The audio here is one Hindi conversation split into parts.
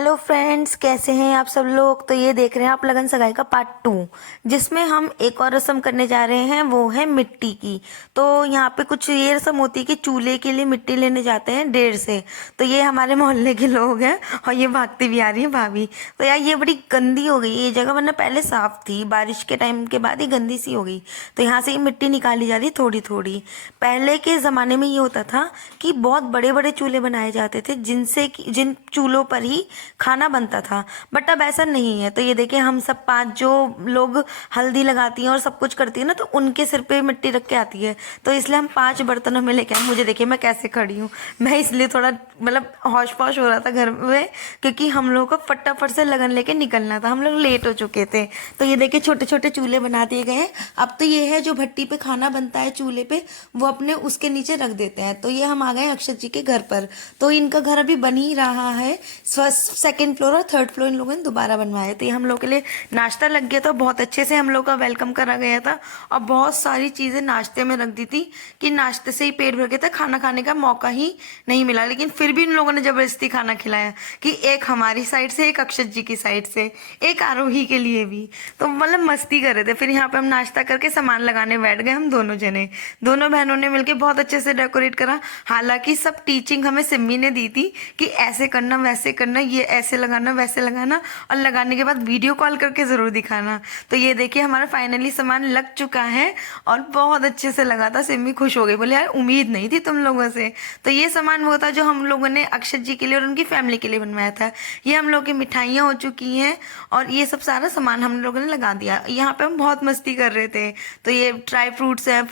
हेलो फ्रेंड्स, कैसे हैं आप सब लोग। तो ये देख रहे हैं आप लगन सगाई का पार्ट 2, जिसमें हम एक और रस्म करने जा रहे हैं, वो है मिट्टी की। तो यहाँ पे कुछ ये रस्म होती है कि चूल्हे के लिए मिट्टी लेने जाते हैं डेर से। तो ये हमारे मोहल्ले के लोग हैं और ये भागती भी आ रही है भाभी। तो यार ये बड़ी गंदी हो गई ये जगह, वरना पहले साफ थी, बारिश के टाइम के बाद ही गंदी सी हो गई। तो यहाँ से ये मिट्टी निकाली जा रही है थोड़ी थोड़ी। पहले के ज़माने में ये होता था कि बहुत बड़े बड़े चूल्हे बनाए जाते थे, जिन चूल्हों पर ही खाना बनता था। बट अब ऐसा नहीं है। तो ये देखिए हम सब 5 जो लोग हल्दी लगाती हैं और सब कुछ करती है ना, तो उनके सिर पे मिट्टी रख के आती है। तो इसलिए हम 5 बर्तनों में लेके आए। मुझे देखिए मैं कैसे खड़ी हूँ, मैं इसलिए थोड़ा मतलब हौश पौश हो रहा था घर में, क्योंकि हम लोगों को फटाफट से लगन लेके निकलना था, हम लोग लेट हो चुके थे। तो ये देखिए छोटे छोटे चूल्हे बना दिए गए हैं। अब तो ये है जो भट्टी पे खाना बनता है चूल्हे पे, वो अपने उसके नीचे रख देते हैं। तो ये हम आ गए अक्षत जी के घर पर। तो इनका घर अभी बन ही रहा है। सेकंड फ्लोर और थर्ड फ्लोर इन लोगों ने दोबारा बनवाया। तो ये हम लोग के लिए नाश्ता लग गया था, बहुत अच्छे से हम लोग का वेलकम करा गया था। और बहुत सारी चीज़ें नाश्ते में रख दी थी कि नाश्ते से ही पेट भर गया था, खाना खाने का मौका ही नहीं मिला। लेकिन फिर भी इन लोगों ने जबरदस्ती खाना खिलाया कि एक हमारी साइड से, एक अक्षत जी की साइड से, एक आरोही के लिए भी। तो मतलब मस्ती कर रहे थे। फिर यहाँ पे हम नाश्ता करके सामान लगाने बैठ गए, हम दोनों जने, दोनों बहनों ने मिलकर बहुत अच्छे से डेकोरेट करा। हालांकि सब टीचिंग हमें सिम्मी ने दी थी कि ऐसे करना वैसे करना, ये ऐसे लगाना वैसे लगाना, और लगाने के बाद वीडियो कॉल करके ज़रूर दिखाना। तो ये देखिए हमारा फाइनली सामान लग चुका है और बहुत अच्छे से लगा था। सिम्मी खुश हो गई, बोले यार उम्मीद नहीं थी तुम लोगों से। तो ये सामान वो था जो हम लोगों ने अक्षत जी के लिए और उनकी फैमिली के लिए बनवाया था। ये हम लोग की मिठाइयाँ हो चुकी हैं और ये सब सारा सामान हम लोगों ने लगा दिया। यहाँ पे हम बहुत मस्ती कर रहे थे। तो ये ड्राई फ्रूट्स है,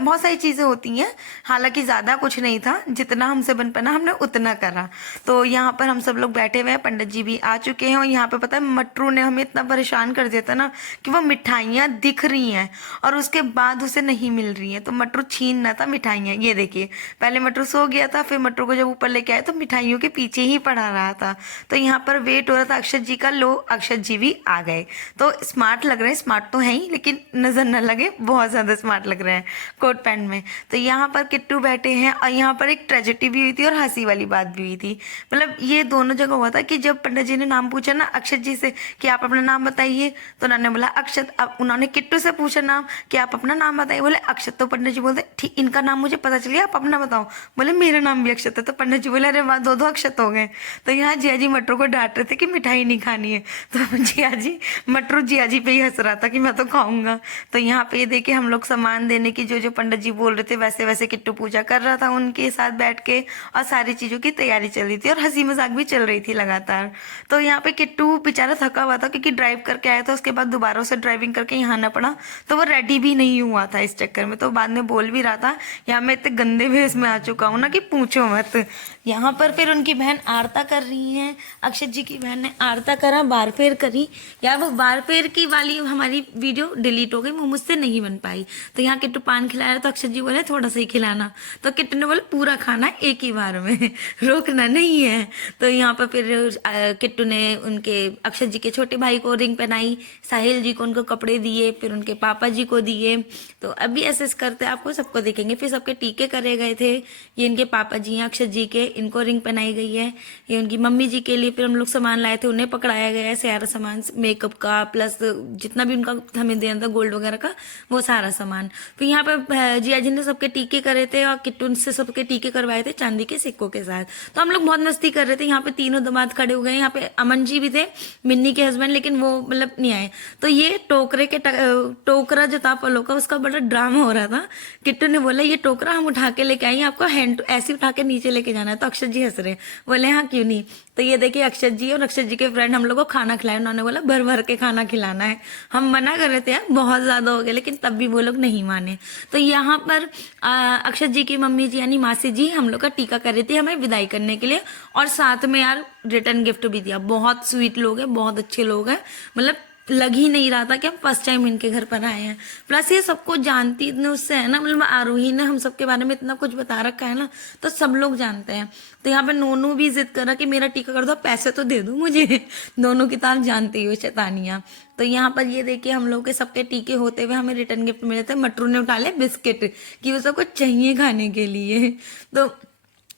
बहुत सारी चीज़ें होती हैं। हालांकि ज़्यादा कुछ नहीं था, जितना हमसे बन पाना हमने उतना करा। तो यहाँ पर हम सब लोग बैठे हुए हैं, पंडित जी भी आ चुके हैं। और यहाँ पे पता है मटरू ने हमें इतना परेशान कर दिया था ना कि वो मिठाइयाँ दिख रही हैं और उसके बाद उसे नहीं मिल रही हैं। तो मटरू छीन ना था मिठाइयाँ। ये देखिए पहले मटरू सो गया था, फिर मटरू को जब ऊपर लेके आए तो मिठाइयों के पीछे ही पड़ा रहा था। तो यहाँ पर वेट हो रहा था अक्षत जी का। लो अक्षत जी भी आ गए। तो स्मार्ट लग रहे हैं, स्मार्ट तो है ही, लेकिन नजर न लगे बहुत ज्यादा स्मार्ट लग रहे हैं कोट पैंट में। तो यहाँ पर किट्टू बैठे हैं और यहाँ पर एक ट्रेजेडी भी हुई थी और हंसी वाली बात भी हुई थी। मतलब ये दोनों जगह हुआ था कि जब पंडित जी ने नाम पूछा ना अक्षत जी से कि आप अपना नाम बताइए, तो उन्होंने बोला अक्षत। अब उन्होंने किट्टू से पूछा नाम कि आप अपना नाम बताइए, बोले अक्षत। तो पंडित जी बोलते ठीक, इनका नाम मुझे पता चल गया, आप अपना बताओ। बोले मेरा नाम भी अक्षत है। तो पंडित जी बोले अरे वाह, 2 अक्षत हो गए। तो यहाँ जिया जी मटरू को डांट रहे थे कि मिठाई नहीं खानी है। तो जिया जी मटरू जिया जी पे ही हंस रहा था कि मैं तो खाऊंगा। तो यहाँ पे ये देखिए हम लोग सामान देने की जो जो पंडित जी बोल रहे थे वैसे वैसे किट्टू पूजा कर रहा था उनके साथ बैठ के, और सारी चीजों की तैयारी चल रही थी और हंसी मजाक भी चल रही थी लगातार। तो यहाँ पे किट्टू बेचारा थका हुआ था क्योंकि ड्राइव करके आया था, उसके बाद दोबारा से ड्राइविंग करके यहाँ आना पड़ा। तो वो रेडी भी नहीं हुआ था इस चक्कर में। तो बाद में बोल भी रहा था यहाँ मैं इतने गंदे भेस में आ चुका हूँ ना कि पूछो मत। यहाँ पर फिर उनकी बहन आरता कर रही है। अक्षत जी की बहन ने आरता करा, बार फेर करी। यार वो बार फेर की वाली हमारी वीडियो डिलीट हो गई, वो मुझसे नहीं बन पाई। तो यहाँ किट्टू पान खिला रहा, तो अक्षत जी बोले थोड़ा सा ही खिलाना। तो किट्टू ने बोले पूरा खाना एक ही बार में रोकना नहीं है। तो यहाँ पर फिर किट्टू ने उनके अक्षत जी के छोटे भाई को रिंग पहनाई, साहिल जी को उनको कपड़े दिए, फिर उनके पापा जी को दिए। तो अभी ऐसे करते आपको सबको देखेंगे। फिर सबके टीके करे गए थे। ये इनके पापा जी हैं अक्षत जी के, इनको रिंग पहनाई गई है। ये उनकी मम्मी जी के लिए फिर हम लोग सामान लाए थे, उन्हें पकड़ाया गया है सारा सामान, मेकअप का प्लस जितना भी उनका हमें देना था गोल्ड वगैरह का, वो सारा सामान। फिर यहाँ पे जिया जी ने सबके टीके करे थे और किट्टू से सबके टीके करवाए थे चांदी के सिक्कों के साथ। तो हम लोग बहुत मस्ती कर रहे थे। यहाँ पे तीनों दामाद खड़े हो गए। यहाँ पे अमन जी भी थे, मिन्नी के हस्बैंड, लेकिन वो मतलब नहीं आए। तो ये टोकरा जो था फलों का, उसका बड़ा ड्रामा हो रहा था। किट्टू ने बोला ये टोकरा हम उठा के लेके आएंगे, आपको हैंड ऐसे उठा के नीचे लेके जाना है। तो अक्षत जी हंस रहे, बोले हाँ क्यों नहीं। तो ये देखिए अक्षत जी और अक्षत जी के फ्रेंड हम लोग को खाना खिलाया। उन्होंने बोला भर भर के खाना खिलाना है। हम मना कर रहे थे यार बहुत ज्यादा हो गया, लेकिन तब भी वो लोग नहीं माने। तो यहाँ पर अक्षत जी की मम्मी जी यानी मासी जी हम लोग का टीका कर रही थी हमें विदाई करने के लिए, और साथ में यार रिटर्न गिफ्ट भी दिया। बहुत स्वीट लोग हैं, बहुत अच्छे लोग हैं। मतलब लग ही नहीं रहा था कि हम फर्स्ट टाइम इनके घर पर आए हैं। प्लस ये सबको जानती इतने उससे है ना, मतलब आरोही ने हम सबके बारे में इतना कुछ बता रखा है ना, तो सब लोग जानते हैं। तो यहाँ पे नोनू भी जिद कर रहा कि मेरा टीका कर दो, पैसे तो दे दो मुझे। दोनों किताब जानती हो शैतानियाँ। तो यहाँ पर ये देखिए हम लोग के सबके टीके होते हुए हमें रिटर्न गिफ्ट मिले थे। मटरू ने उठा ले बिस्किट कि वो सबको चाहिए खाने के लिए। तो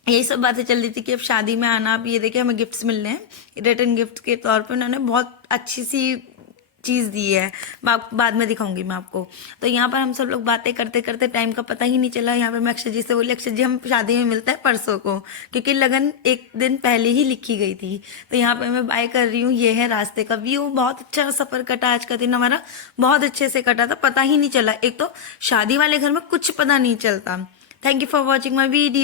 यही सब बातें चल रही थी कि अब शादी में आना, आप ये देखिए हमें गिफ्ट्स मिल रहे हैं, रिटर्न गिफ्ट के तौर पे उन्होंने बहुत अच्छी सी चीज़ दी है। बाद में दिखाऊंगी मैं आपको। तो यहाँ पर हम सब लोग बातें करते करते टाइम का पता ही नहीं चला। यहाँ पे मैं अक्षय जी से बोली, अक्षय जी हम शादी में मिलते हैं परसों को, क्योंकि लगन एक दिन पहले ही लिखी गई थी। तो यहाँ पे मैं बाय कर रही हूँ। ये है रास्ते का व्यू। बहुत अच्छा सफर कटा, आज का दिन हमारा बहुत अच्छे से कटा था, पता ही नहीं चला। एक तो शादी वाले घर में कुछ पता नहीं चलता। Thank you for watching my video.